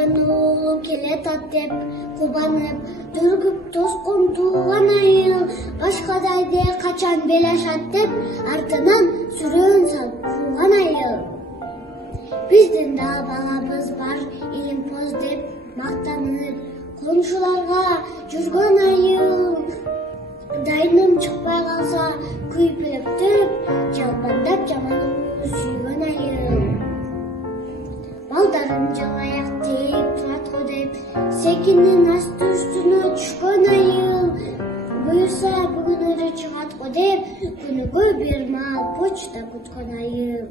Жырган уулу келетат деп кубанып, дүргүп тоскон тууган айыл, башкадайде качан белашат деп артынан сүрөөн салып кууган айыл. Биздин да балабыз бар, илимпоз деп мактанып, коншуларга жүргөн айыл. Дайным чыкпай калса, күйүп электеп, жалпандап жаман сүйгөн айыл. Балдарым жалаяк тээп турат го деп, секинин асты үстүнө түшкөн айыл. Буюрса бүгүнөрү чыгат го деп, күнүгө бир маал почта күткөн айыл.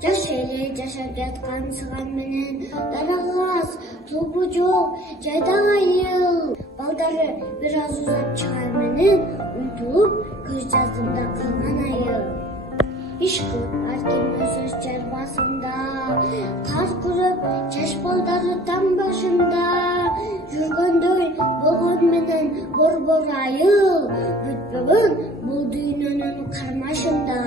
Жаш эле жашап жаткан сыган менен дарагаз, тубу жок жайдак айыл. Балдары бир аз узап чыгар менен умтулуп көз жаздымда калган айыл. Иш кылып аркем өз жар басында, кар күрөп жаш балдары таң башында. Жүргөндөй болгон менен борбор айыл, бүтпөгөн бул дүйнөнүн кармашында.